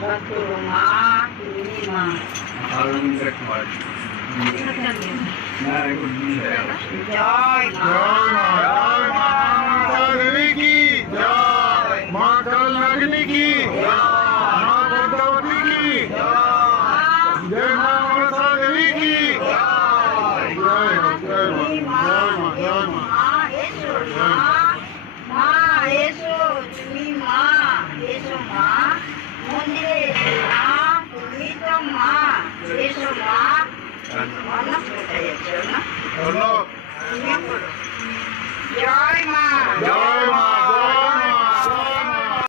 બતુરમા પૂર્ણિમા જય देवी की जय, माँ कालनागिनी की जय, माँ पद्मावती की जय, माँ मनसा देवी की जय। जय माँ, जय माँ।